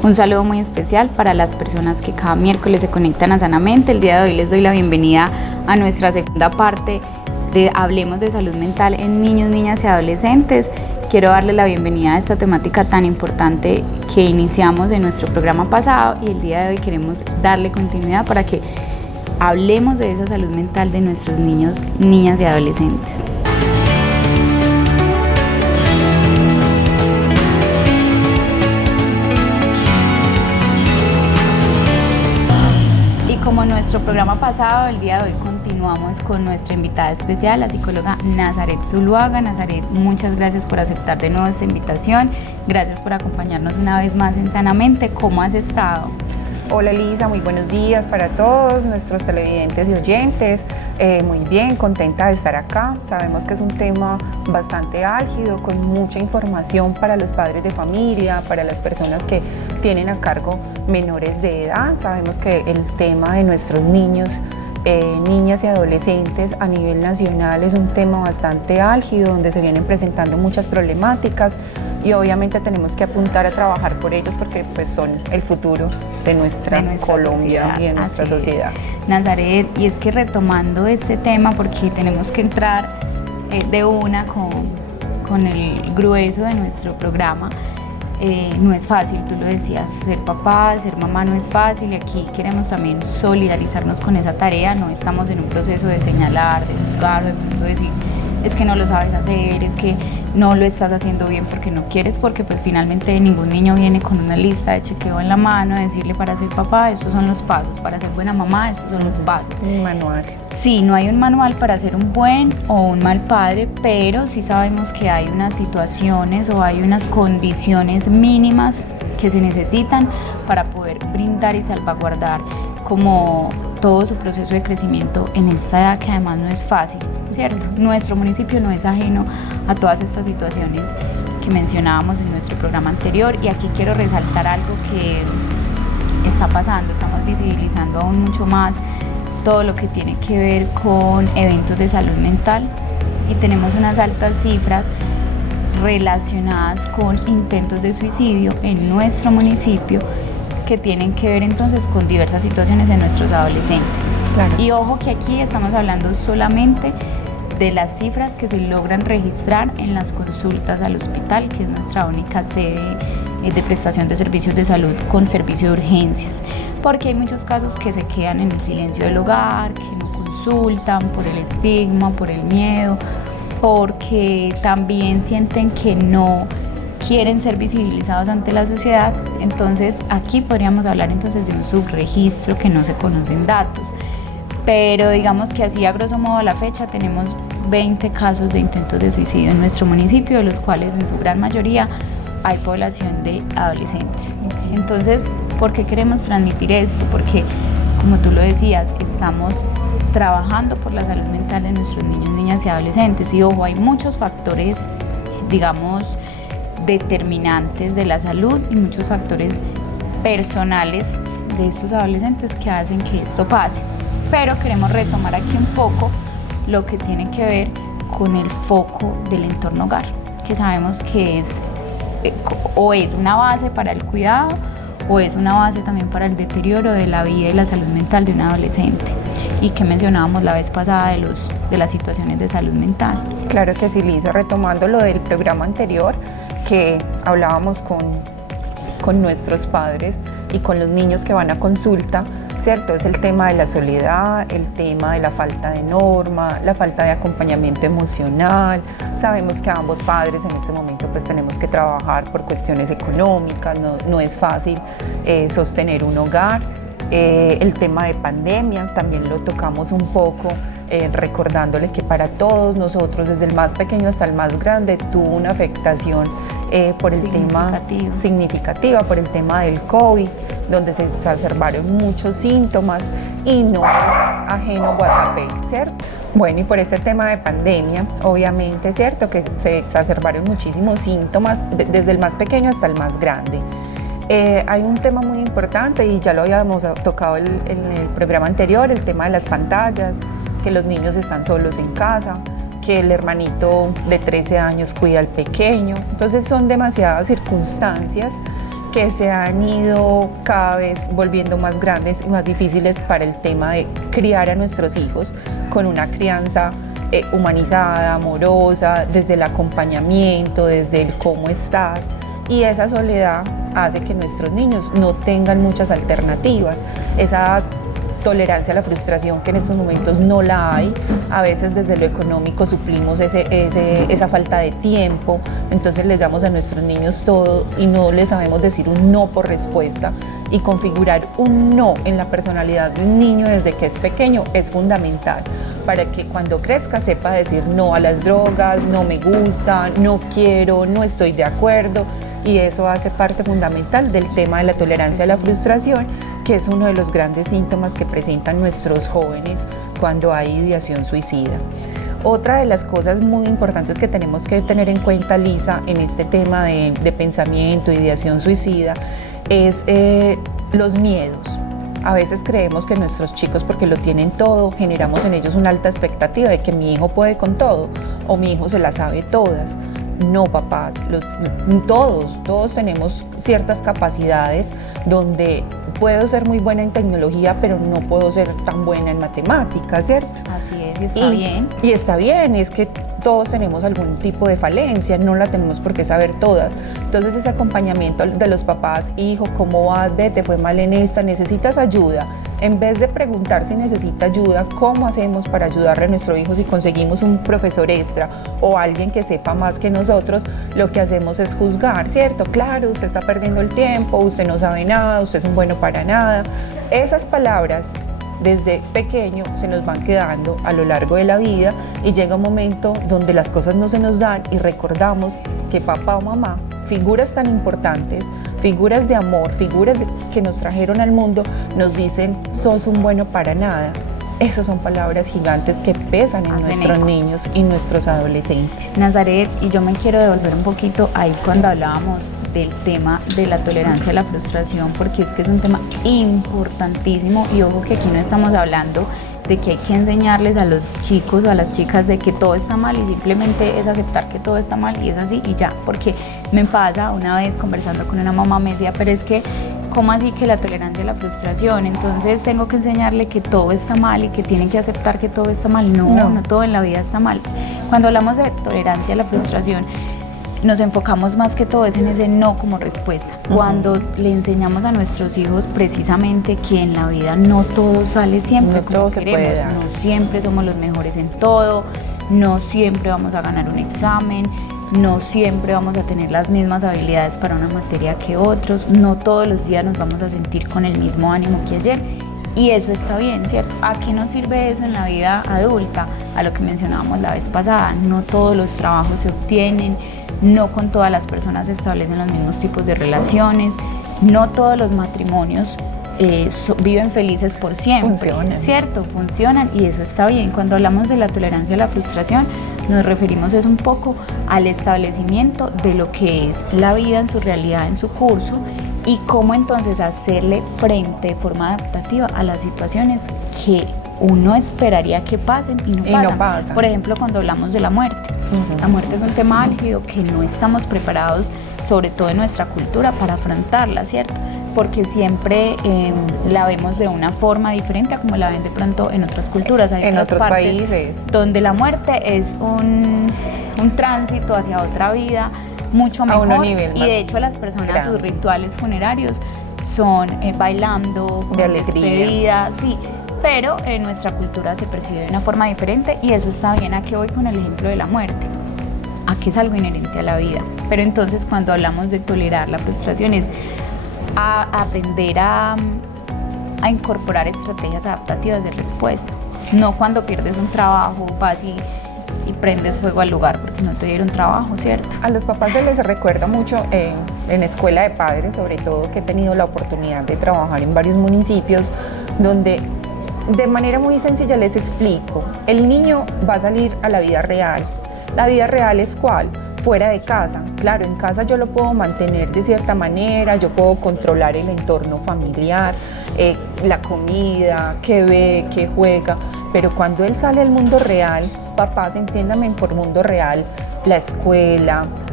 Un saludo muy especial para las personas que cada miércoles se conectan a Sanamente. El día de hoy les doy la bienvenida a nuestra segunda parte de Hablemos de Salud Mental en niños, niñas y adolescentes. Quiero darle la bienvenida a esta temática tan importante que iniciamos en nuestro programa pasado y el día de hoy queremos darle continuidad para que hablemos de esa salud mental de nuestros niños, niñas y adolescentes. Como nuestro programa pasado, el día de hoy continuamos con nuestra invitada especial, la psicóloga Nazaret Zuluaga. Nazaret, muchas gracias por aceptar de nuevo esta invitación. Gracias por acompañarnos una vez más en Sanamente. ¿Cómo has estado? Hola Lisa, muy buenos días para todos nuestros televidentes y oyentes. Muy bien, contenta de estar acá. Sabemos que es un tema bastante álgido, con mucha información para los padres de familia, para las personas que tienen a cargo menores de edad. Sabemos que el tema de nuestros niños, niñas y adolescentes a nivel nacional es un tema bastante álgido, donde se vienen presentando muchas problemáticas y obviamente tenemos que apuntar a trabajar por ellos porque pues son el futuro de nuestra Colombia sociedad, y de nuestra sociedad. Nazaret, y es que retomando este tema, porque tenemos que entrar de una con el grueso de nuestro programa. No es fácil, tú lo decías, ser papá, ser mamá no es fácil y aquí queremos también solidarizarnos con esa tarea. No estamos en un proceso de señalar, de juzgar, de pronto decir es que no lo sabes hacer, es que no lo estás haciendo bien porque no quieres, porque pues finalmente ningún niño viene con una lista de chequeo en la mano, de decirle para ser papá estos son los pasos, para ser buena mamá estos son los pasos. Un manual. Sí, no hay un manual para ser un buen o un mal padre, pero sí sabemos que hay unas situaciones o hay unas condiciones mínimas que se necesitan para poder brindar y salvaguardar como todo su proceso de crecimiento en esta edad que además no es fácil, ¿cierto? Nuestro municipio no es ajeno a todas estas situaciones que mencionábamos en nuestro programa anterior y aquí quiero resaltar algo que está pasando, estamos visibilizando aún mucho más todo lo que tiene que ver con eventos de salud mental y tenemos unas altas cifras relacionadas con intentos de suicidio en nuestro municipio que tienen que ver entonces con diversas situaciones en nuestros adolescentes. Claro. Y ojo que aquí estamos hablando solamente de las cifras que se logran registrar en las consultas al hospital, que es nuestra única sede de prestación de servicios de salud con servicio de urgencias, porque hay muchos casos que se quedan en el silencio del hogar, que no consultan por el estigma, por el miedo, porque también sienten que no quieren ser visibilizados ante la sociedad. Entonces aquí podríamos hablar entonces de un subregistro que no se conocen datos, pero digamos que así a grosso modo a la fecha tenemos 20 casos de intentos de suicidio en nuestro municipio, de los cuales en su gran mayoría hay población de adolescentes. Entonces, ¿por qué queremos transmitir esto? Porque, como tú lo decías, estamos trabajando por la salud mental de nuestros niños, niñas y adolescentes. Y ojo, hay muchos factores, digamos, determinantes de la salud y muchos factores personales de estos adolescentes que hacen que esto pase. Pero queremos retomar aquí un poco lo que tiene que ver con el foco del entorno hogar, que sabemos que es o es una base para el cuidado o es una base también para el deterioro de la vida y la salud mental de un adolescente y que mencionábamos la vez pasada de las situaciones de salud mental. Claro que sí, Lisa, retomando lo del programa anterior que hablábamos con nuestros padres y con los niños que van a consulta, ¿cierto? Es el tema de la soledad, el tema de la falta de norma, la falta de acompañamiento emocional. Sabemos que ambos padres en este momento pues tenemos que trabajar por cuestiones económicas, no es fácil sostener un hogar. El tema de pandemia también lo tocamos un poco, recordándole que para todos nosotros, desde el más pequeño hasta el más grande, tuvo una afectación por el tema significativa, por el tema del COVID, donde se exacerbaron muchos síntomas y no es ajeno Guatapé, ¿cierto? Bueno, y por este tema de pandemia, obviamente, ¿cierto? Que se exacerbaron muchísimos síntomas, desde el más pequeño hasta el más grande. Hay un tema muy importante y ya lo habíamos tocado en el programa anterior, el tema de las pantallas, que los niños están solos en casa, que el hermanito de 13 años cuida al pequeño. Entonces son demasiadas circunstancias que se han ido cada vez volviendo más grandes y más difíciles para el tema de criar a nuestros hijos con una crianza humanizada, amorosa, desde el acompañamiento, desde el cómo estás. Y esa soledad hace que nuestros niños no tengan muchas alternativas. Esa tolerancia a la frustración que en estos momentos no la hay, a veces desde lo económico suplimos esa falta de tiempo, entonces les damos a nuestros niños todo y no les sabemos decir un no por respuesta, y configurar un no en la personalidad de un niño desde que es pequeño es fundamental para que cuando crezca sepa decir no a las drogas, no me gusta, no quiero, no estoy de acuerdo, y eso hace parte fundamental del tema de la tolerancia a la frustración, que es uno de los grandes síntomas que presentan nuestros jóvenes cuando hay ideación suicida. Otra de las cosas muy importantes que tenemos que tener en cuenta, Lisa, en este tema de pensamiento, ideación suicida, es los miedos. A veces creemos que nuestros chicos, porque lo tienen todo, generamos en ellos una alta expectativa de que mi hijo puede con todo o mi hijo se las sabe todas. No, papás, todos tenemos ciertas capacidades donde puedo ser muy buena en tecnología, pero no puedo ser tan buena en matemáticas, ¿cierto? Así es, y está bien. Y está bien, es que todos tenemos algún tipo de falencia, no la tenemos por qué saber todas. Entonces ese acompañamiento de los papás, hijo, ¿cómo vas? Ve, te fue mal en esta, necesitas ayuda. En vez de preguntar si necesita ayuda, ¿cómo hacemos para ayudarle a nuestro hijo si conseguimos un profesor extra o alguien que sepa más que nosotros? Lo que hacemos es juzgar, ¿cierto? Claro, usted está perdiendo el tiempo, usted no sabe nada, usted es un bueno para nada. Esas palabras desde pequeño se nos van quedando a lo largo de la vida y llega un momento donde las cosas no se nos dan y recordamos que papá o mamá, figuras tan importantes, figuras de amor, figuras que nos trajeron al mundo, nos dicen, sos un bueno para nada. Esas son palabras gigantes que pesan en nuestros niños y nuestros adolescentes. Nazaret, y yo me quiero devolver un poquito ahí cuando hablábamos del tema de la tolerancia a la frustración, porque es que es un tema importantísimo, y ojo que aquí no estamos hablando de que hay que enseñarles a los chicos o a las chicas de que todo está mal y simplemente es aceptar que todo está mal y es así y ya, porque me pasa una vez conversando con una mamá, me decía, pero es que ¿cómo así que la tolerancia a la frustración? Entonces tengo que enseñarle que todo está mal y que tienen que aceptar que todo está mal. No todo en la vida está mal. Cuando hablamos de tolerancia a la frustración, nos enfocamos más que todo en ese no como respuesta. Cuando le enseñamos a nuestros hijos precisamente que en la vida no todo sale siempre como queremos, no siempre somos los mejores en todo, no siempre vamos a ganar un examen, no siempre vamos a tener las mismas habilidades para una materia que otros, no todos los días nos vamos a sentir con el mismo ánimo que ayer. Y eso está bien, ¿cierto? ¿A qué nos sirve eso en la vida adulta? A lo que mencionábamos la vez pasada, no todos los trabajos se obtienen, no con todas las personas se establecen los mismos tipos de relaciones, no todos los matrimonios viven felices por siempre, ¿cierto? Funcionan, y eso está bien. Cuando hablamos de la tolerancia a la frustración, nos referimos un poco al establecimiento de lo que es la vida en su realidad, en su curso, y cómo entonces hacerle frente de forma adaptativa a las situaciones que uno esperaría que pasen y no pasan. Por ejemplo, cuando hablamos de la muerte. La muerte es un tema álgido que no estamos preparados, sobre todo en nuestra cultura, para afrontarla, ¿cierto? Porque siempre la vemos de una forma diferente a como la ven de pronto en otras culturas. Hay otros países donde la muerte es un tránsito hacia otra vida mucho mejor, y de hecho las personas, sus rituales funerarios son bailando, con despedida, sí, pero en nuestra cultura se percibe de una forma diferente, y eso está bien. ¿A qué voy con el ejemplo de la muerte? A que es algo inherente a la vida. Pero entonces cuando hablamos de tolerar la frustración es a aprender a incorporar estrategias adaptativas de respuesta. No cuando pierdes un trabajo vas y prendes fuego al lugar porque no te dieron trabajo, ¿cierto? A los papás se les recuerda mucho en escuela de padres, sobre todo, que he tenido la oportunidad de trabajar en varios municipios donde de manera muy sencilla les explico, el niño va a salir a la vida real. ¿La vida real es cuál? Fuera de casa. Claro, en casa yo lo puedo mantener de cierta manera, yo puedo controlar el entorno familiar, la comida, qué ve, qué juega, pero cuando él sale al mundo real, papás, entiéndame por mundo real, la escuela,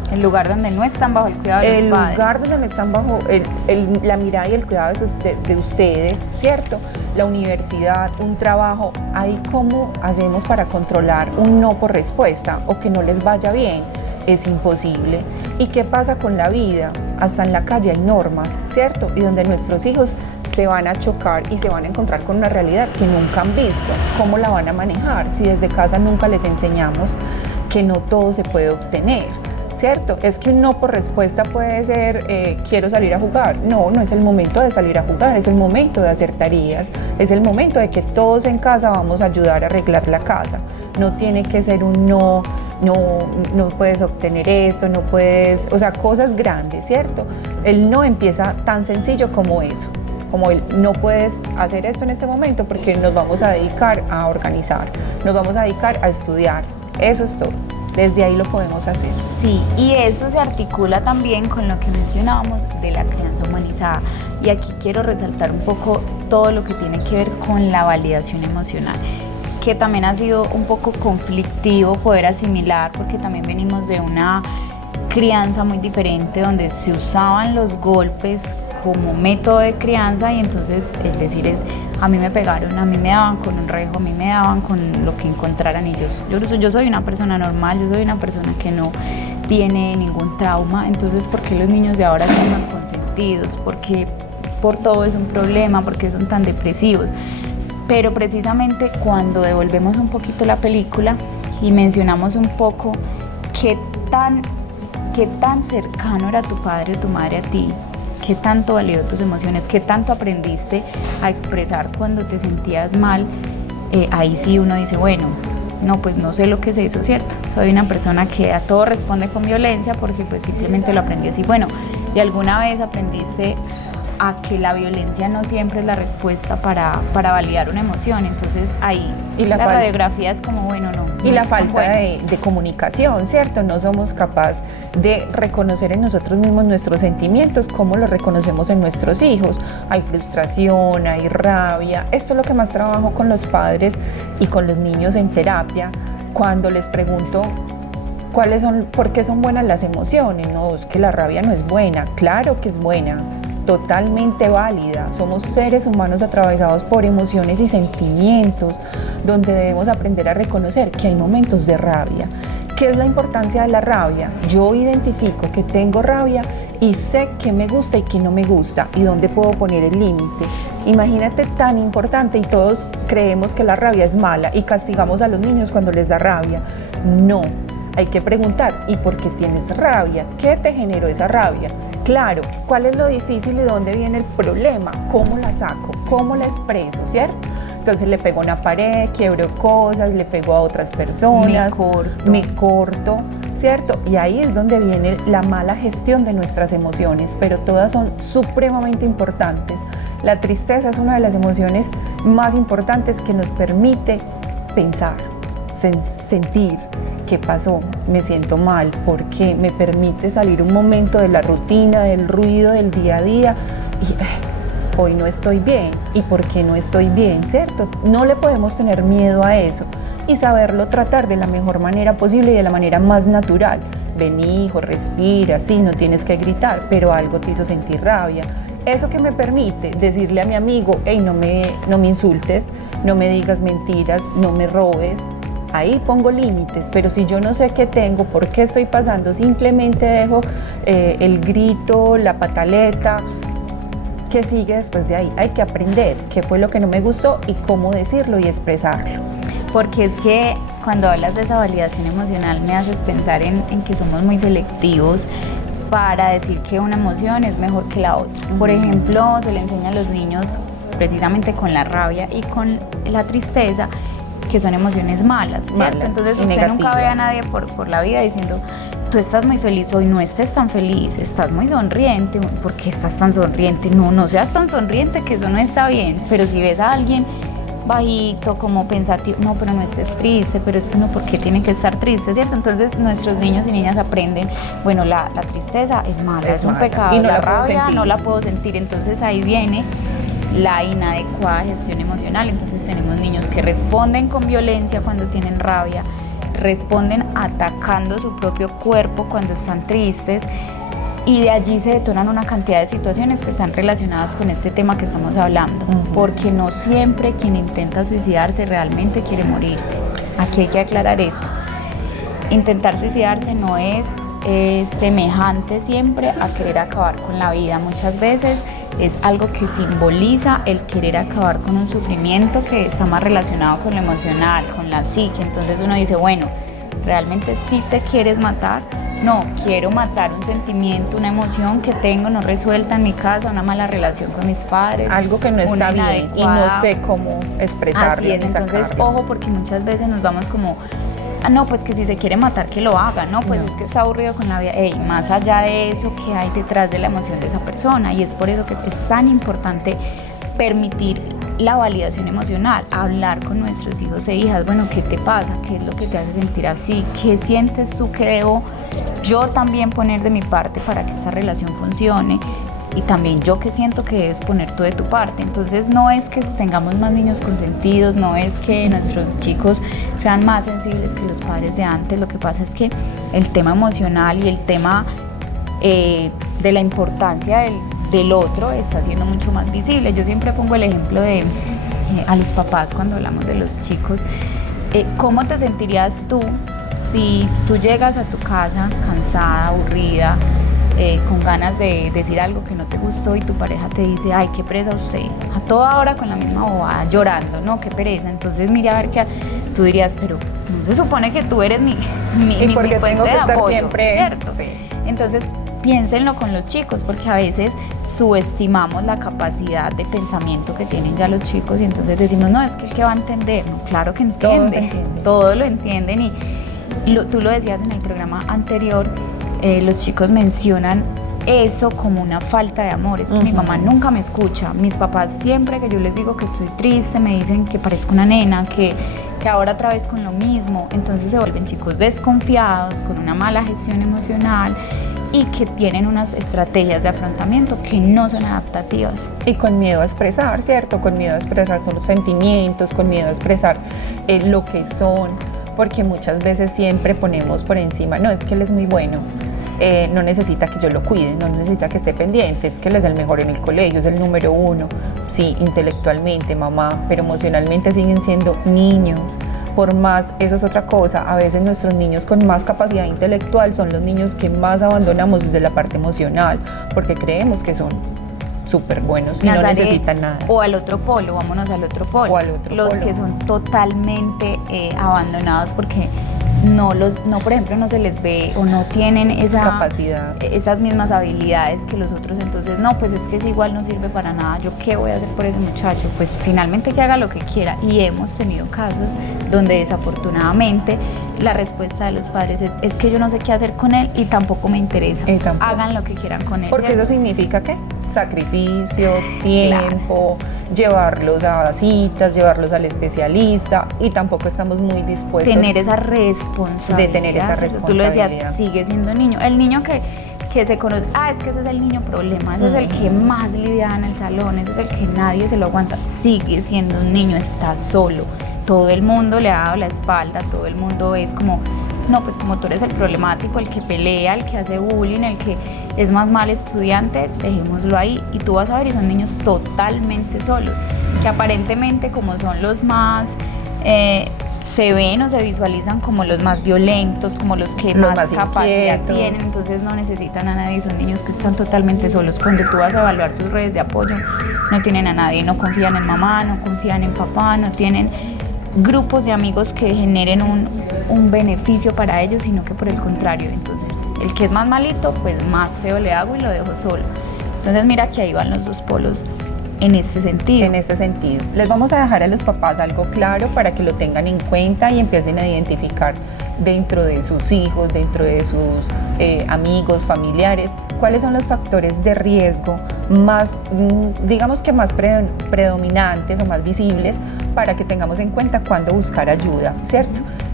El lugar donde no están bajo el cuidado de los padres. El lugar donde no están bajo la mirada y el cuidado de ustedes, ¿cierto? La universidad, un trabajo. Ahí, ¿cómo hacemos para controlar un no por respuesta o que no les vaya bien? Es imposible. ¿Y qué pasa con la vida? Hasta en la calle hay normas, ¿cierto? Y donde nuestros hijos se van a chocar y se van a encontrar con una realidad que nunca han visto. ¿Cómo la van a manejar si desde casa nunca les enseñamos que no todo se puede obtener? ¿Cierto? Es que un no por respuesta puede ser quiero salir a jugar. No, no es el momento de salir a jugar, es el momento de hacer tareas, es el momento de que todos en casa vamos a ayudar a arreglar la casa. No tiene que ser un no puedes obtener esto, no puedes, o sea, cosas grandes, ¿cierto? El no empieza tan sencillo como eso, como el no puedes hacer esto en este momento porque nos vamos a dedicar a organizar, nos vamos a dedicar a estudiar, eso es todo. Desde ahí lo podemos hacer. Sí, y eso se articula también con lo que mencionábamos de la crianza humanizada. Y aquí quiero resaltar un poco todo lo que tiene que ver con la validación emocional, que también ha sido un poco conflictivo poder asimilar, porque también venimos de una crianza muy diferente donde se usaban los golpes como método de crianza, y entonces el decir es, a mí me pegaron, a mí me daban con un rejo, a mí me daban con lo que encontraran, y yo soy una persona normal, yo soy una persona que no tiene ningún trauma. Entonces, ¿por qué los niños de ahora son tan consentidos? ¿Por qué por todo es un problema? ¿Por qué son tan depresivos? Pero precisamente cuando devolvemos un poquito la película y mencionamos un poco qué tan cercano era tu padre o tu madre a ti, qué tanto validó tus emociones, qué tanto aprendiste a expresar cuando te sentías mal, ahí sí uno dice, bueno, no, pues no sé lo que es eso, ¿cierto? Soy una persona que a todo responde con violencia porque pues simplemente lo aprendí así. Bueno, ¿y alguna vez aprendiste a que la violencia no siempre es la respuesta para validar una emoción? Entonces ahí la radiografía es como, bueno, no. Y la falta de comunicación, ¿cierto? No somos capaces de reconocer en nosotros mismos nuestros sentimientos como los reconocemos en nuestros hijos. Hay frustración, hay rabia. Esto es lo que más trabajo con los padres y con los niños en terapia, cuando les pregunto por qué son buenas las emociones. No, es que la rabia no es buena. Claro que es buena, totalmente válida. Somos seres humanos atravesados por emociones y sentimientos, donde debemos aprender a reconocer que hay momentos de rabia. ¿Qué es la importancia de la rabia? Yo identifico que tengo rabia y sé qué me gusta y qué no me gusta y dónde puedo poner el límite. Imagínate, tan importante, y todos creemos que la rabia es mala y castigamos a los niños cuando les da rabia. No, hay que preguntar, ¿y por qué tienes rabia? ¿Qué te generó esa rabia? Claro, ¿cuál es lo difícil y dónde viene el problema? ¿Cómo la saco? ¿Cómo la expreso? ¿Cierto? Entonces le pego a una pared, quiebro cosas, le pego a otras personas, me corto, ¿cierto? Y ahí es donde viene la mala gestión de nuestras emociones, pero todas son supremamente importantes. La tristeza es una de las emociones más importantes que nos permite pensar, sentir qué pasó, me siento mal, porque me permite salir un momento de la rutina, del ruido del día a día y hoy no estoy bien. ¿Y por qué no estoy bien? ¿Cierto? No le podemos tener miedo a eso y saberlo tratar de la mejor manera posible y de la manera más natural. Ven, hijo, respira, sí, no tienes que gritar, pero algo te hizo sentir rabia. Eso que me permite decirle a mi amigo, hey, no me insultes, no me digas mentiras, no me robes. Ahí pongo límites, pero si yo no sé qué tengo, por qué estoy pasando, simplemente dejo el grito, la pataleta. ¿Qué sigue después de ahí? Hay que aprender qué fue lo que no me gustó y cómo decirlo y expresarlo. Porque es que cuando hablas de esa validación emocional me haces pensar en que somos muy selectivos para decir que una emoción es mejor que la otra. Por ejemplo, se le enseña a los niños precisamente con la rabia y con la tristeza que son emociones malas, ¿cierto? Entonces usted nunca ve a nadie por la vida diciendo, tú estás muy feliz hoy, no estés tan feliz, estás muy sonriente, ¿por qué estás tan sonriente? No seas tan sonriente, que eso no está bien. Pero si ves a alguien bajito, como pensativo, no, pero no estés triste, pero es que no, ¿por qué tiene que estar triste, cierto? Entonces nuestros niños y niñas aprenden, bueno, la tristeza es mala, es un pecado, y la rabia no la puedo sentir. Entonces ahí viene la inadecuada gestión emocional. Entonces tenemos niños que responden con violencia cuando tienen rabia, responden atacando su propio cuerpo cuando están tristes, y de allí se detonan una cantidad de situaciones que están relacionadas con este tema que estamos hablando, porque no siempre quien intenta suicidarse realmente quiere morirse. Aquí hay que aclarar eso. Intentar suicidarse no es semejante siempre a querer acabar con la vida. Muchas veces es algo que simboliza el querer acabar con un sufrimiento que está más relacionado con lo emocional, con la psique. Entonces uno dice, bueno, ¿realmente sí te quieres matar? No, quiero matar un sentimiento, una emoción que tengo no resuelta en mi casa, una mala relación con mis padres. Algo que no está bien y no sé cómo expresarlo. Así es, entonces ojo, porque muchas veces nos vamos como, no, pues que si se quiere matar que lo haga, no, pues es que está aburrido con la vida. Más allá de eso, ¿qué hay detrás de la emoción de esa persona? Y es por eso que es tan importante permitir la validación emocional, hablar con nuestros hijos e hijas. Bueno, ¿qué te pasa? ¿Qué es lo que te hace sentir así? ¿Qué sientes tú que debo yo también poner de mi parte para que esa relación funcione? Y también yo que siento que debes poner tú de tu parte. Entonces no es que tengamos más niños consentidos, no es que nuestros chicos sean más sensibles que los padres de antes. Lo que pasa es que el tema emocional y el tema de la importancia del otro está siendo mucho más visible. Yo siempre pongo el ejemplo de a los papás cuando hablamos de los chicos. ¿Cómo te sentirías tú si tú llegas a tu casa cansada, aburrida, con ganas de decir algo que no te gustó y tu pareja te dice, ay, qué pereza usted, a toda hora con la misma bobada, llorando, no, qué pereza? Entonces mira a ver qué tú dirías, pero no se supone que tú eres mi fuente de apoyo, siempre, ¿cierto? Sí. Entonces piénsenlo con los chicos, porque a veces subestimamos la capacidad de pensamiento que tienen ya los chicos y entonces decimos, no, es que el que va a entender. No, claro que entiende, todo lo entienden y tú lo decías en el programa anterior, los chicos mencionan eso como una falta de amor. Es que mi mamá nunca me escucha, mis papás siempre que yo les digo que estoy triste me dicen que parezco una nena, que ahora otra vez con lo mismo. Entonces se vuelven chicos desconfiados, con una mala gestión emocional y que tienen unas estrategias de afrontamiento que no son adaptativas. Y con miedo a expresar, ¿cierto? Con miedo a expresar sus sentimientos, con miedo a expresar lo que son, porque muchas veces siempre ponemos por encima, no, es que él es muy bueno, no necesita que yo lo cuide, no necesita que esté pendiente, es que él es el mejor en el colegio, es el número uno. Sí, intelectualmente, mamá, pero emocionalmente siguen siendo niños. Por más, eso es otra cosa, a veces nuestros niños con más capacidad intelectual son los niños que más abandonamos desde la parte emocional, porque creemos que son súper buenos y no necesitan nada. O al otro polo, vámonos al otro polo. Los que son totalmente abandonados porque por ejemplo, no se les ve o no tienen esa capacidad, esas mismas habilidades que los otros. Entonces, no, pues es que es igual, no sirve para nada. ¿Yo qué voy a hacer por ese muchacho? Pues finalmente que haga lo que quiera. Y hemos tenido casos donde desafortunadamente la respuesta de los padres es que yo no sé qué hacer con él y tampoco me interesa. Hagan lo que quieran con él. Porque ¿cierto? Eso significa ¿qué? Sacrificio, tiempo, llevarlos a citas, llevarlos al especialista, y tampoco estamos muy dispuestos tener esa responsabilidad. Tú lo decías, sigue siendo niño. El niño que se conoce, es que ese es el niño problema, ese es el que más lidia en el salón, ese es el que nadie se lo aguanta, sigue siendo un niño, está solo. Todo el mundo le ha dado la espalda, todo el mundo es como, no, pues como tú eres el problemático, el que pelea, el que hace bullying, el que es más mal estudiante, dejémoslo ahí. Y tú vas a ver, y son niños totalmente solos, que aparentemente como son los más, se ven o se visualizan como los más violentos, como los que más capacidad tienen, entonces no necesitan a nadie, son niños que están totalmente solos. Cuando tú vas a evaluar sus redes de apoyo, no tienen a nadie, no confían en mamá, no confían en papá, no tienen grupos de amigos que generen un beneficio para ellos, sino que por el contrario. Entonces, el que es más malito, pues más feo le hago y lo dejo solo. Entonces, mira que ahí van los dos polos en este sentido. En este sentido. Les vamos a dejar a los papás algo claro para que lo tengan en cuenta y empiecen a identificar dentro de sus hijos, dentro de sus amigos, familiares, cuáles son los factores de riesgo más, digamos que más predominantes o más visibles, para que tengamos en cuenta cuándo buscar ayuda, ¿cierto?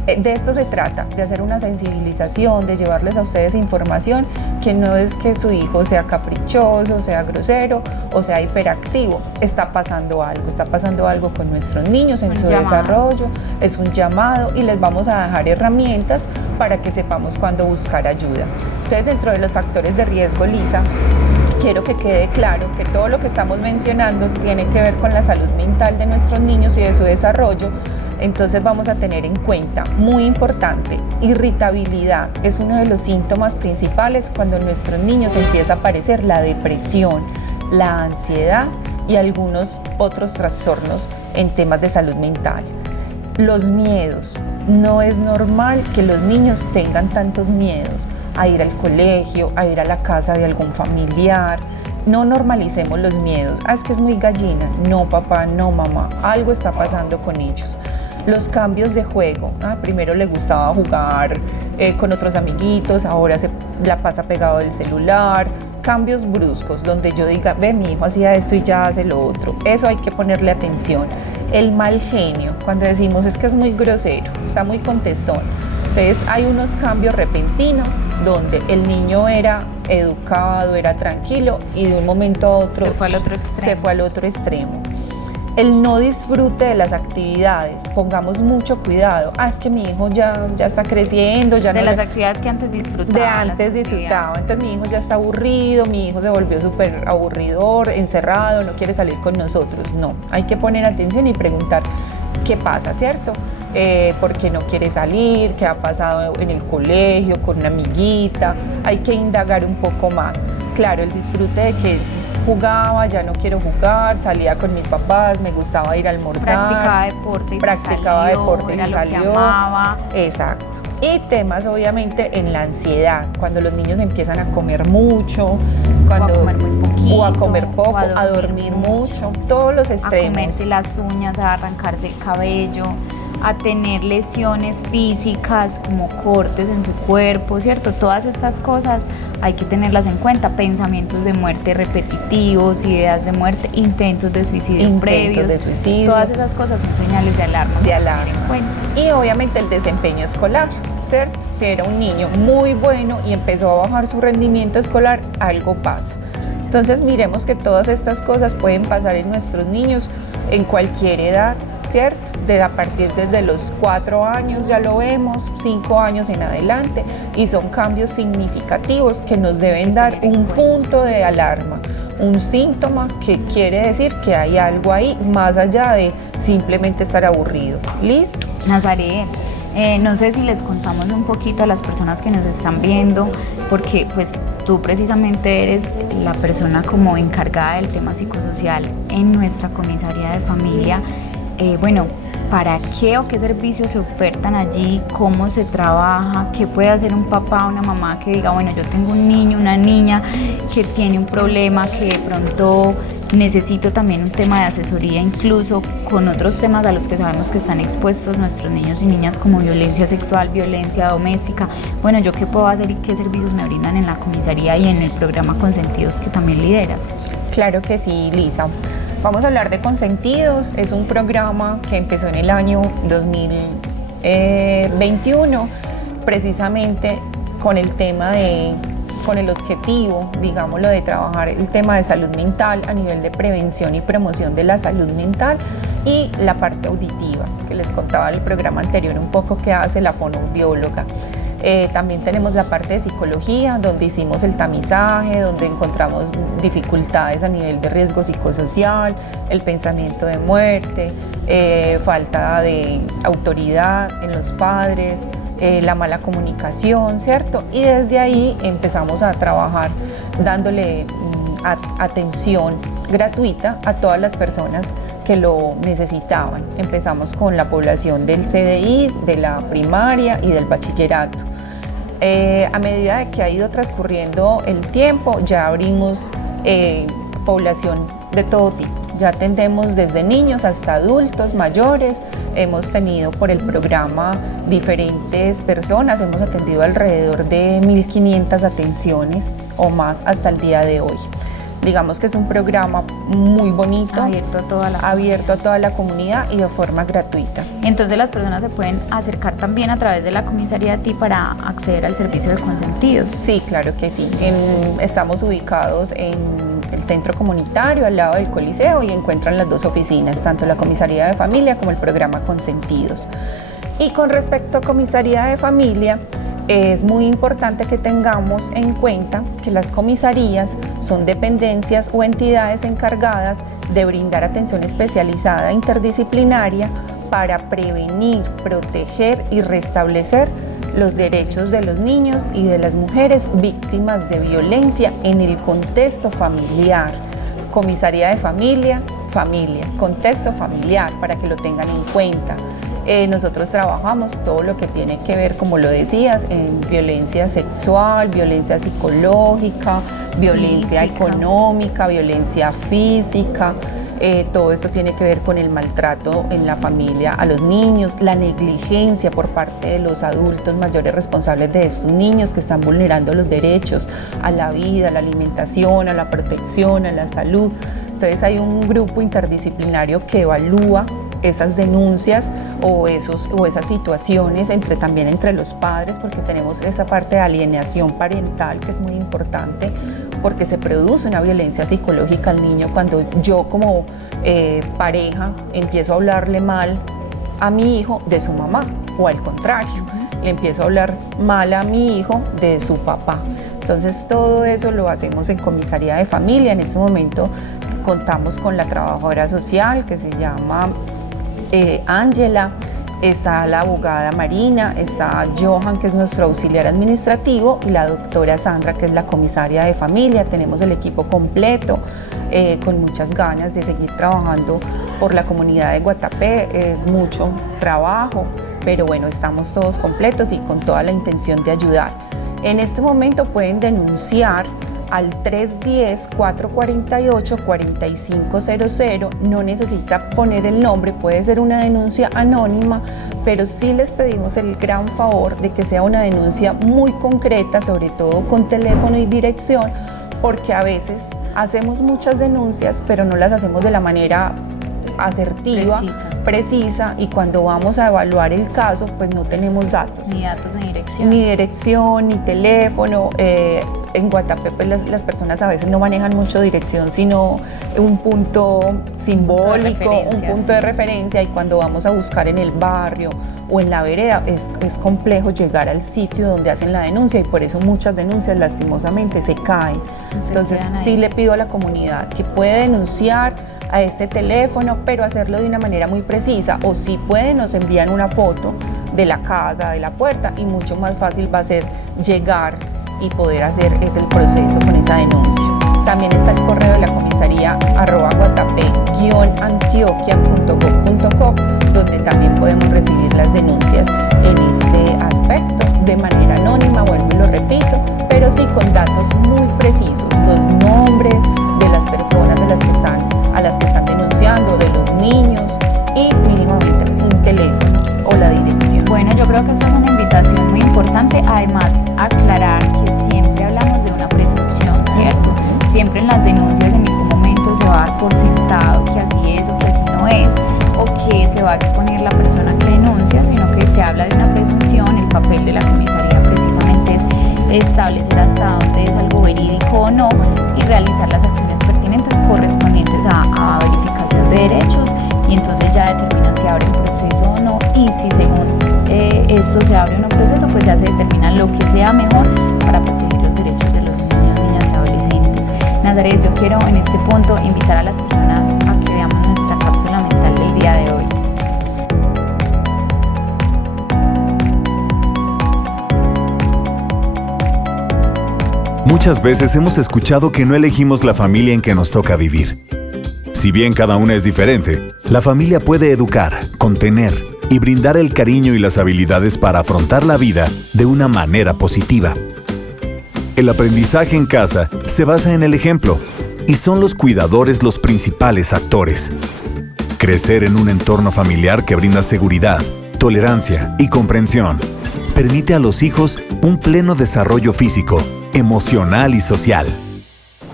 De esto se trata, de hacer una sensibilización, de llevarles a ustedes información, que no es que su hijo sea caprichoso, sea grosero o sea hiperactivo. Está pasando algo con nuestros niños en su desarrollo, es un llamado y les vamos a dejar herramientas para que sepamos cuándo buscar ayuda. Entonces, dentro de los factores de riesgo, Lisa, quiero que quede claro que todo lo que estamos mencionando tiene que ver con la salud mental de nuestros niños y de su desarrollo. Entonces vamos a tener en cuenta, muy importante, irritabilidad es uno de los síntomas principales cuando en nuestros niños empieza a aparecer la depresión, la ansiedad y algunos otros trastornos en temas de salud mental. Los miedos, no es normal que los niños tengan tantos miedos a ir al colegio, a ir a la casa de algún familiar. No normalicemos los miedos. Es que es muy gallina. No, papá, no, mamá. Algo está pasando con ellos. Los cambios de juego. Primero le gustaba jugar con otros amiguitos, ahora se la pasa pegado del celular. Cambios bruscos, donde yo diga, ve, mi hijo hacía esto y ya hace lo otro. Eso hay que ponerle atención. El mal genio, cuando decimos es que es muy grosero, está muy contestón. Entonces hay unos cambios repentinos donde el niño era educado, era tranquilo y de un momento a otro se fue al otro extremo. El no disfrute de las actividades, pongamos mucho cuidado. Es que mi hijo ya está creciendo, ya de las actividades que antes disfrutaba. De antes disfrutaba, entonces mi hijo ya está aburrido, mi hijo se volvió súper aburridor, encerrado, no quiere salir con nosotros. No, hay que poner atención y preguntar qué pasa, ¿cierto? ¿Por qué no quiere salir? ¿Qué ha pasado en el colegio con una amiguita? Hay que indagar un poco más. Claro, el disfrute de que jugaba, ya no quiero jugar, salía con mis papás, me gustaba ir a almorzar. Practicaba deporte y salió. Amaba. Exacto. Y temas obviamente en la ansiedad, cuando los niños empiezan a comer mucho, o a comer muy poquito, o a comer poco, a dormir mucho, todos los extremos. A comerse las uñas, a arrancarse el cabello, a tener lesiones físicas como cortes en su cuerpo, ¿cierto? Todas estas cosas hay que tenerlas en cuenta, pensamientos de muerte repetitivos, ideas de muerte, intentos de suicidio previos, todas esas cosas son señales de alarma. Y obviamente el desempeño escolar, ¿cierto? Si era un niño muy bueno y empezó a bajar su rendimiento escolar, algo pasa. Entonces miremos que todas estas cosas pueden pasar en nuestros niños en cualquier edad, ¿cierto? A partir desde los 4 años ya lo vemos, 5 años en adelante, y son cambios significativos que nos deben dar un punto de alarma, un síntoma que quiere decir que hay algo ahí más allá de simplemente estar aburrido. ¿Listo? Nazaret, no sé si les contamos un poquito a las personas que nos están viendo, porque pues tú precisamente eres la persona como encargada del tema psicosocial en nuestra comisaría de familia. Bueno, ¿para qué o qué servicios se ofertan allí? ¿Cómo se trabaja? ¿Qué puede hacer un papá o una mamá que diga, bueno, yo tengo un niño, una niña que tiene un problema, que de pronto necesito también un tema de asesoría, incluso con otros temas a los que sabemos que están expuestos nuestros niños y niñas, como violencia sexual, violencia doméstica? Bueno, ¿yo qué puedo hacer y qué servicios me brindan en la comisaría y en el programa Consentidos que también lideras? Claro que sí, Lisa. Vamos a hablar de Consentidos. Es un programa que empezó en el año 2021, precisamente con el objetivo, digámoslo, de trabajar el tema de salud mental a nivel de prevención y promoción de la salud mental y la parte auditiva, que les contaba en el programa anterior un poco que hace la fonoaudióloga. También tenemos la parte de psicología, donde hicimos el tamizaje, donde encontramos dificultades a nivel de riesgo psicosocial, el pensamiento de muerte, falta de autoridad en los padres, la mala comunicación, ¿cierto? Y desde ahí empezamos a trabajar dándole atención gratuita a todas las personas que lo necesitaban. Empezamos con la población del CDI, de la primaria y del bachillerato. A medida de que ha ido transcurriendo el tiempo, ya abrimos población de todo tipo. Ya atendemos desde niños hasta adultos mayores. Hemos tenido por el programa diferentes personas, hemos atendido alrededor de 1.500 atenciones o más hasta el día de hoy. Digamos que es un programa muy bonito, abierto a toda la comunidad y de forma gratuita. Entonces las personas se pueden acercar también a través de la comisaría TI para acceder al servicio de consentidos. Sí, claro que sí. Estamos ubicados en el centro comunitario al lado del Coliseo y encuentran las dos oficinas, tanto la comisaría de familia como el programa Consentidos. Y con respecto a comisaría de familia, es muy importante que tengamos en cuenta que las comisarías son dependencias o entidades encargadas de brindar atención especializada interdisciplinaria para prevenir, proteger y restablecer los derechos de los niños y de las mujeres víctimas de violencia en el contexto familiar. Comisaría de familia, contexto familiar, para que lo tengan en cuenta. Nosotros trabajamos todo lo que tiene que ver, como lo decías, en violencia sexual, violencia psicológica, violencia económica, violencia física. Todo eso tiene que ver con el maltrato en la familia a los niños, la negligencia por parte de los adultos mayores responsables de estos niños que están vulnerando los derechos a la vida, a la alimentación, a la protección, a la salud. Entonces hay un grupo interdisciplinario que evalúa esas denuncias o esas situaciones también entre los padres, porque tenemos esa parte de alienación parental que es muy importante, porque se produce una violencia psicológica al niño cuando yo como pareja empiezo a hablarle mal a mi hijo de su mamá, o al contrario, le empiezo a hablar mal a mi hijo de su papá. Entonces todo eso lo hacemos en comisaría de familia. En este momento contamos con la trabajadora social que se llama Ángela, está la abogada Marina, está Johan, que es nuestro auxiliar administrativo, y la doctora Sandra, que es la comisaria de familia. Tenemos el equipo completo, con muchas ganas de seguir trabajando por la comunidad de Guatapé. Es mucho trabajo, pero bueno, estamos todos completos y con toda la intención de ayudar. En este momento pueden denunciar al 310-448-4500, no necesita poner el nombre, puede ser una denuncia anónima, pero sí les pedimos el gran favor de que sea una denuncia muy concreta, sobre todo con teléfono y dirección, porque a veces hacemos muchas denuncias, pero no las hacemos de la manera asertiva, precisa, y cuando vamos a evaluar el caso, pues no tenemos datos. Ni datos ni dirección. Ni dirección, ni teléfono. En Guatapé pues las personas a veces no manejan mucho dirección, sino un punto simbólico, un punto de referencia, y cuando vamos a buscar en el barrio o en la vereda es complejo llegar al sitio donde hacen la denuncia, y por eso muchas denuncias lastimosamente se caen. Entonces sí le pido a la comunidad que puede denunciar a este teléfono, pero hacerlo de una manera muy precisa, o si pueden nos envían una foto de la casa, de la puerta, y mucho más fácil va a ser llegar y poder hacer el proceso con esa denuncia. También está el correo de la comisaría @guatapé-antioquia.gov.co, donde también podemos recibir las denuncias en este aspecto de manera anónima, vuelvo y lo repito, pero sí con datos muy precisos, los nombres de las personas a las que están denunciando, de los niños, y mínimamente un teléfono o la dirección. Bueno, yo creo que esta es una invitación muy importante. Además, aclarar que siempre hablamos de una presunción, ¿cierto? Siempre en las denuncias en ningún momento se va a dar por sentado que así es o que así no es, o que se va a exponer la persona que denuncia, sino que se habla de una presunción. El papel de la comisaría precisamente es establecer hasta dónde es algo verídico o no, y realizar las acciones pertinentes correspondientes a verificación de derechos, y entonces ya determinan si abre un proceso o no, y si según esto se abre un proceso, pues ya se determina lo que sea mejor para proteger los derechos de los niños, niñas y adolescentes. Nazaret, yo quiero en este punto invitar a las personas a que veamos nuestra cápsula mental del día de hoy. Muchas veces hemos escuchado que no elegimos la familia en que nos toca vivir. Si bien cada una es diferente, la familia puede educar, contener y brindar el cariño y las habilidades para afrontar la vida de una manera positiva. El aprendizaje en casa se basa en el ejemplo, y son los cuidadores los principales actores. Crecer en un entorno familiar que brinda seguridad, tolerancia y comprensión permite a los hijos un pleno desarrollo físico, emocional y social.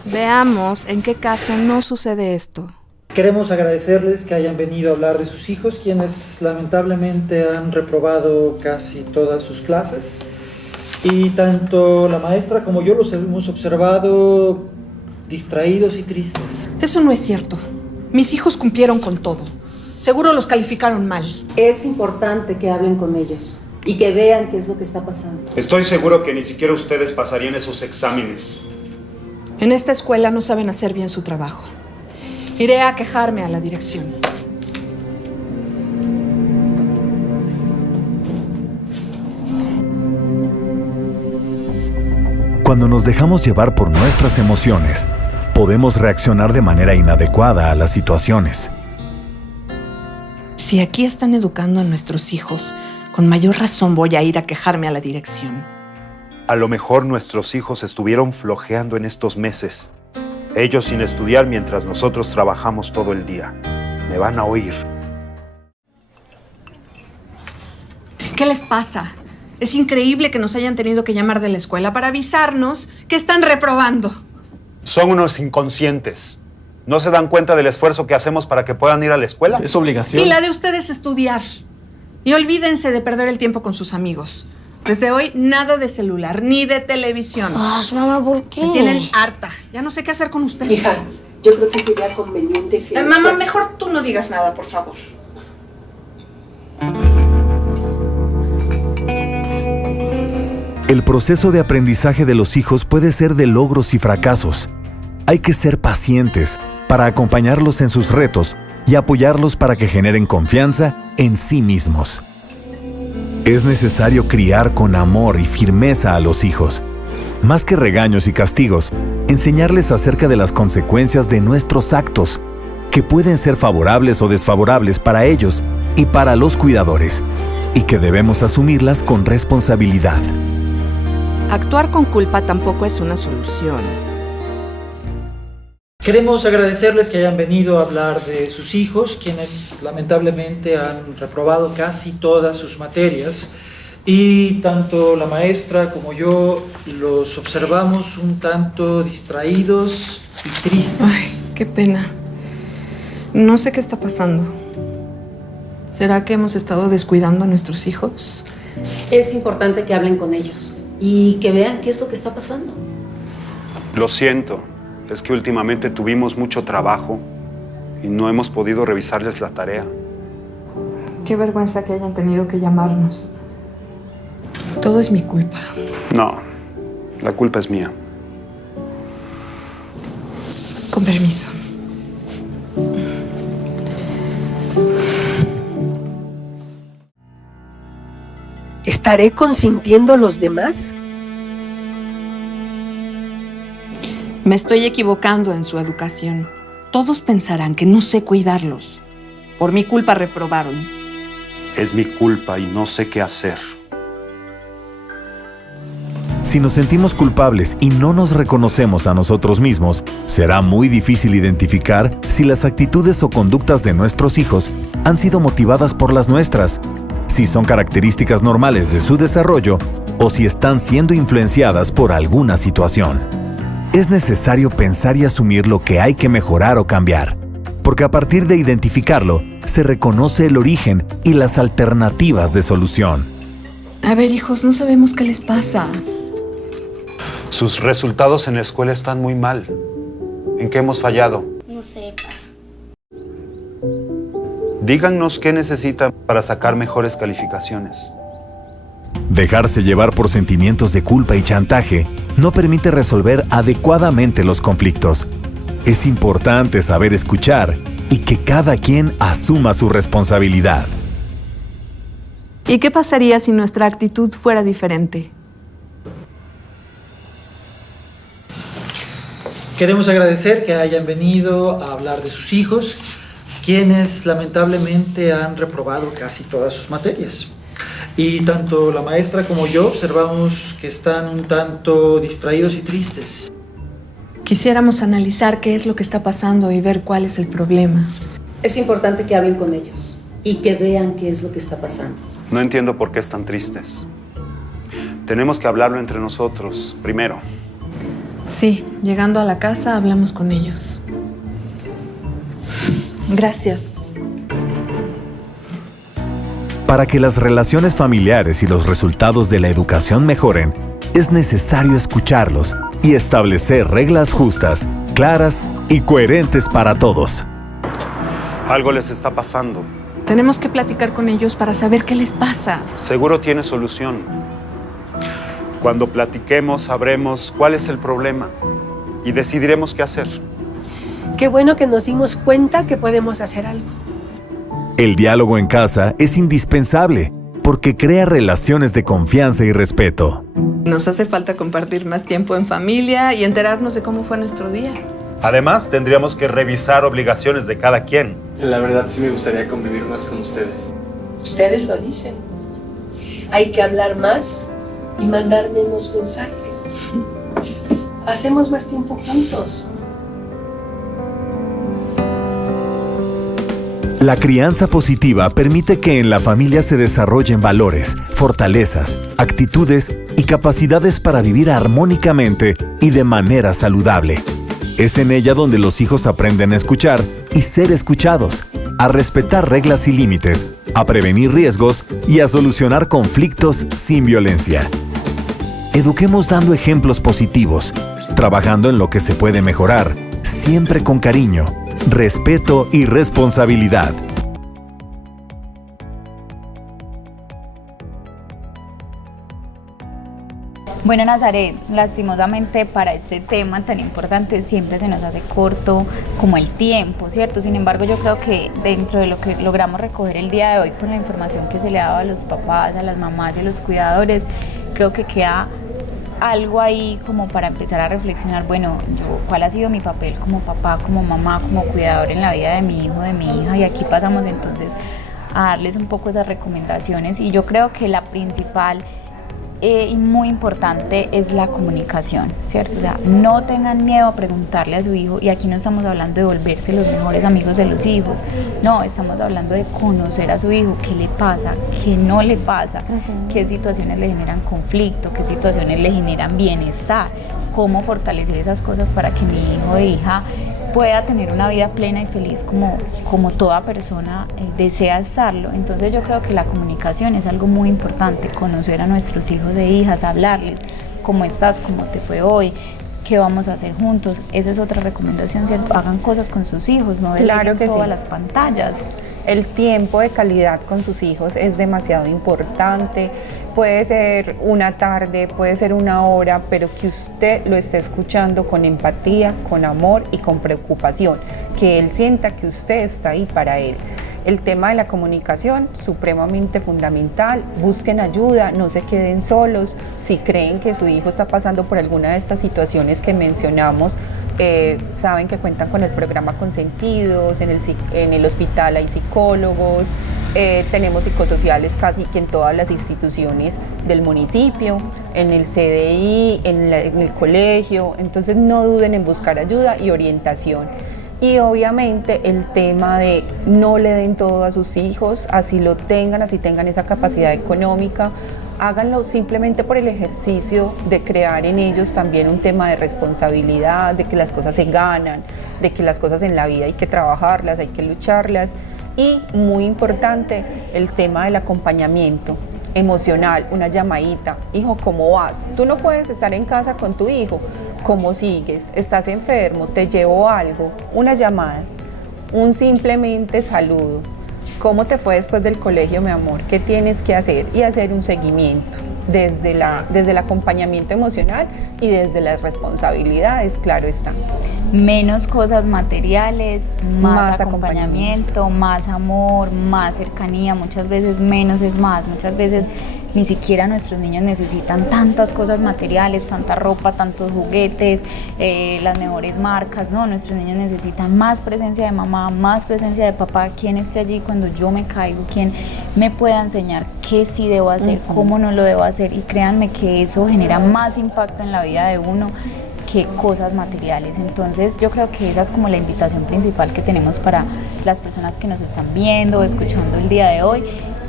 Veamos en qué caso no sucede esto. Queremos agradecerles que hayan venido a hablar de sus hijos, quienes lamentablemente han reprobado casi todas sus clases. Y tanto la maestra como yo los hemos observado distraídos y tristes. Eso no es cierto. Mis hijos cumplieron con todo. Seguro los calificaron mal. Es importante que hablen con ellos y que vean qué es lo que está pasando. Estoy seguro que ni siquiera ustedes pasarían esos exámenes. En esta escuela no saben hacer bien su trabajo. Iré a quejarme a la dirección. Cuando nos dejamos llevar por nuestras emociones, podemos reaccionar de manera inadecuada a las situaciones. Si aquí están educando a nuestros hijos, con mayor razón voy a ir a quejarme a la dirección. A lo mejor nuestros hijos estuvieron flojeando en estos meses. Ellos sin estudiar mientras nosotros trabajamos todo el día. Me van a oír. ¿Qué les pasa? Es increíble que nos hayan tenido que llamar de la escuela para avisarnos que están reprobando. Son unos inconscientes. ¿No se dan cuenta del esfuerzo que hacemos para que puedan ir a la escuela? Es obligación. Y la de ustedes estudiar. Y olvídense de perder el tiempo con sus amigos. Desde hoy, nada de celular, ni de televisión. Mamá, ¿por qué? Me tienen harta. Ya no sé qué hacer con ustedes. Hija, yo creo que sería conveniente que... Mamá, mejor tú no digas nada, por favor. El proceso de aprendizaje de los hijos puede ser de logros y fracasos. Hay que ser pacientes para acompañarlos en sus retos y apoyarlos para que generen confianza en sí mismos. Es necesario criar con amor y firmeza a los hijos. Más que regaños y castigos, enseñarles acerca de las consecuencias de nuestros actos, que pueden ser favorables o desfavorables para ellos y para los cuidadores, y que debemos asumirlas con responsabilidad. Actuar con culpa tampoco es una solución. Queremos agradecerles que hayan venido a hablar de sus hijos, quienes lamentablemente han reprobado casi todas sus materias. Y tanto la maestra como yo los observamos un tanto distraídos y tristes. Ay, qué pena. No sé qué está pasando. ¿Será que hemos estado descuidando a nuestros hijos? Es importante que hablen con ellos y que vean qué es lo que está pasando. Lo siento. Es que últimamente tuvimos mucho trabajo y no hemos podido revisarles la tarea. Qué vergüenza que hayan tenido que llamarnos. Todo es mi culpa. No, la culpa es mía. Con permiso. ¿Estaré consintiendo a los demás? Me estoy equivocando en su educación. Todos pensarán que no sé cuidarlos. Por mi culpa reprobaron. Es mi culpa y no sé qué hacer. Si nos sentimos culpables y no nos reconocemos a nosotros mismos, será muy difícil identificar si las actitudes o conductas de nuestros hijos han sido motivadas por las nuestras, si son características normales de su desarrollo o si están siendo influenciadas por alguna situación. Es necesario pensar y asumir lo que hay que mejorar o cambiar, porque a partir de identificarlo, se reconoce el origen y las alternativas de solución. A ver, hijos, no sabemos qué les pasa. Sus resultados en la escuela están muy mal. ¿En qué hemos fallado? No sé, pa. Díganos qué necesitan para sacar mejores calificaciones. Dejarse llevar por sentimientos de culpa y chantaje no permite resolver adecuadamente los conflictos. Es importante saber escuchar y que cada quien asuma su responsabilidad. ¿Y qué pasaría si nuestra actitud fuera diferente? Queremos agradecer que hayan venido a hablar de sus hijos, quienes lamentablemente han reprobado casi todas sus materias. Y tanto la maestra como yo observamos que están un tanto distraídos y tristes. Quisiéramos analizar qué es lo que está pasando y ver cuál es el problema. Es importante que hablen con ellos y que vean qué es lo que está pasando. No entiendo por qué están tristes. Tenemos que hablarlo entre nosotros primero. Sí, llegando a la casa hablamos con ellos. Gracias. Para que las relaciones familiares y los resultados de la educación mejoren, es necesario escucharlos y establecer reglas justas, claras y coherentes para todos. Algo les está pasando. Tenemos que platicar con ellos para saber qué les pasa. Seguro tiene solución. Cuando platiquemos, sabremos cuál es el problema y decidiremos qué hacer. Qué bueno que nos dimos cuenta que podemos hacer algo. El diálogo en casa es indispensable porque crea relaciones de confianza y respeto. Nos hace falta compartir más tiempo en familia y enterarnos de cómo fue nuestro día. Además, tendríamos que revisar obligaciones de cada quien. La verdad sí me gustaría convivir más con ustedes. Ustedes lo dicen. Hay que hablar más y mandar menos mensajes. Hacemos más tiempo juntos. La crianza positiva permite que en la familia se desarrollen valores, fortalezas, actitudes y capacidades para vivir armónicamente y de manera saludable. Es en ella donde los hijos aprenden a escuchar y ser escuchados, a respetar reglas y límites, a prevenir riesgos y a solucionar conflictos sin violencia. Eduquemos dando ejemplos positivos, trabajando en lo que se puede mejorar, siempre con cariño, respeto y responsabilidad. Bueno, Nazaret, lastimosamente para este tema tan importante siempre se nos hace corto como el tiempo, ¿cierto? Sin embargo, yo creo que dentro de lo que logramos recoger el día de hoy con la información que se le daba a los papás, a las mamás y a los cuidadores, creo que queda algo ahí como para empezar a reflexionar, bueno, ¿cuál ha sido mi papel como papá, como mamá, como cuidador en la vida de mi hijo, de mi hija? Y aquí pasamos entonces a darles un poco esas recomendaciones y yo creo que la principal y muy importante es la comunicación, ¿cierto? O sea, no tengan miedo a preguntarle a su hijo, y aquí no estamos hablando de volverse los mejores amigos de los hijos, no, estamos hablando de conocer a su hijo, qué le pasa, qué no le pasa, qué situaciones le generan conflicto, qué situaciones le generan bienestar, cómo fortalecer esas cosas para que mi hijo e hija pueda tener una vida plena y feliz como toda persona desea estarlo. Entonces yo creo que la comunicación es algo muy importante, conocer a nuestros hijos e hijas, hablarles cómo estás, cómo te fue hoy, qué vamos a hacer juntos. Esa es otra recomendación, ¿cierto? Hagan cosas con sus hijos, no deleguen todas las pantallas. El tiempo de calidad con sus hijos es demasiado importante. Puede ser una tarde, puede ser una hora, pero que usted lo esté escuchando con empatía, con amor y con preocupación, que él sienta que usted está ahí para él. El tema de la comunicación, supremamente fundamental. Busquen ayuda, no se queden solos. Si creen que su hijo está pasando por alguna de estas situaciones que mencionamos, saben que cuentan con el programa Consentidos, en el hospital hay psicólogos, tenemos psicosociales casi que en todas las instituciones del municipio, en el CDI, en el colegio, entonces no duden en buscar ayuda y orientación. Y obviamente el tema de no le den todo a sus hijos, así lo tengan, así tengan esa capacidad económica, háganlo simplemente por el ejercicio de crear en ellos también un tema de responsabilidad, de que las cosas se ganan, de que las cosas en la vida hay que trabajarlas, hay que lucharlas. Y muy importante, el tema del acompañamiento emocional, una llamadita. Hijo, ¿cómo vas? Tú no puedes estar en casa con tu hijo. ¿Cómo sigues? ¿Estás enfermo? ¿Te llevo algo? Una llamada, un simplemente saludo. ¿Cómo te fue después del colegio, mi amor? ¿Qué tienes que hacer? Y hacer un seguimiento desde el acompañamiento emocional y desde las responsabilidades, claro está. Menos cosas materiales, más acompañamiento, más amor, más cercanía. Muchas veces menos es más. Muchas veces ni siquiera nuestros niños necesitan tantas cosas materiales, tanta ropa, tantos juguetes, las mejores marcas. No, nuestros niños necesitan más presencia de mamá, más presencia de papá, quien esté allí cuando yo me caigo, quien me pueda enseñar qué sí debo hacer, cómo no lo debo hacer. Y créanme que eso genera más impacto en la vida de uno que cosas materiales. Entonces yo creo que esa es como la invitación principal que tenemos para las personas que nos están viendo o escuchando el día de hoy,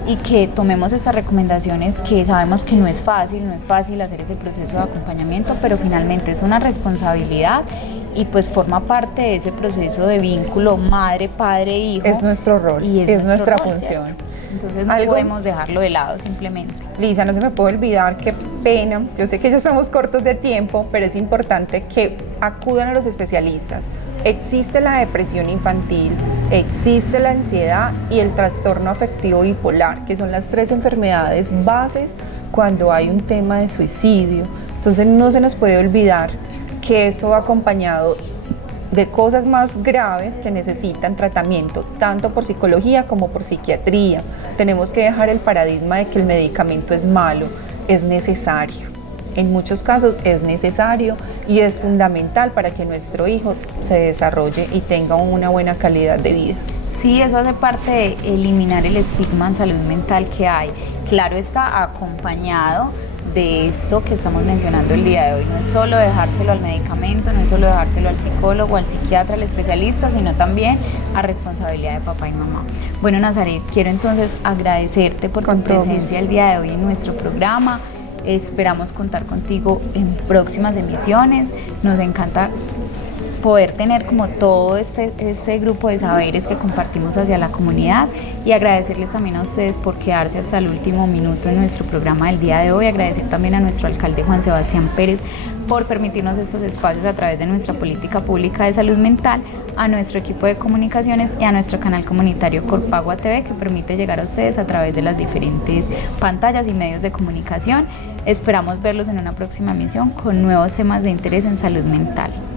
y que tomemos estas recomendaciones, que sabemos que no es fácil hacer ese proceso de acompañamiento, pero finalmente es una responsabilidad y pues forma parte de ese proceso de vínculo madre, padre, hijo. Es nuestro rol, y es nuestra rol, función. ¿cierto? Entonces no podemos dejarlo de lado simplemente. Lisa, no se me puede olvidar, qué pena, yo sé que ya estamos cortos de tiempo, pero es importante que acudan a los especialistas. Existe la depresión infantil, existe la ansiedad y el trastorno afectivo bipolar, que son las 3 enfermedades bases cuando hay un tema de suicidio. Entonces no se nos puede olvidar que esto va acompañado de cosas más graves que necesitan tratamiento, tanto por psicología como por psiquiatría. Tenemos que dejar el paradigma de que el medicamento es malo, es necesario. En muchos casos es necesario y es fundamental para que nuestro hijo se desarrolle y tenga una buena calidad de vida. Sí, eso hace parte de eliminar el estigma en salud mental que hay. Claro, está acompañado de esto que estamos mencionando el día de hoy. No es solo dejárselo al medicamento, no es solo dejárselo al psicólogo, al psiquiatra, al especialista, sino también a responsabilidad de papá y mamá. Bueno, Nazaret, quiero entonces agradecerte por tu presencia el día de hoy en nuestro programa. Esperamos contar contigo en próximas emisiones. Nos encanta poder tener como todo este grupo de saberes que compartimos hacia la comunidad y agradecerles también a ustedes por quedarse hasta el último minuto en nuestro programa del día de hoy. Agradecer también a nuestro alcalde Juan Sebastián Pérez por permitirnos estos espacios a través de nuestra política pública de salud mental, a nuestro equipo de comunicaciones y a nuestro canal comunitario Corpagua TV, que permite llegar a ustedes a través de las diferentes pantallas y medios de comunicación. Esperamos verlos en una próxima emisión con nuevos temas de interés en salud mental.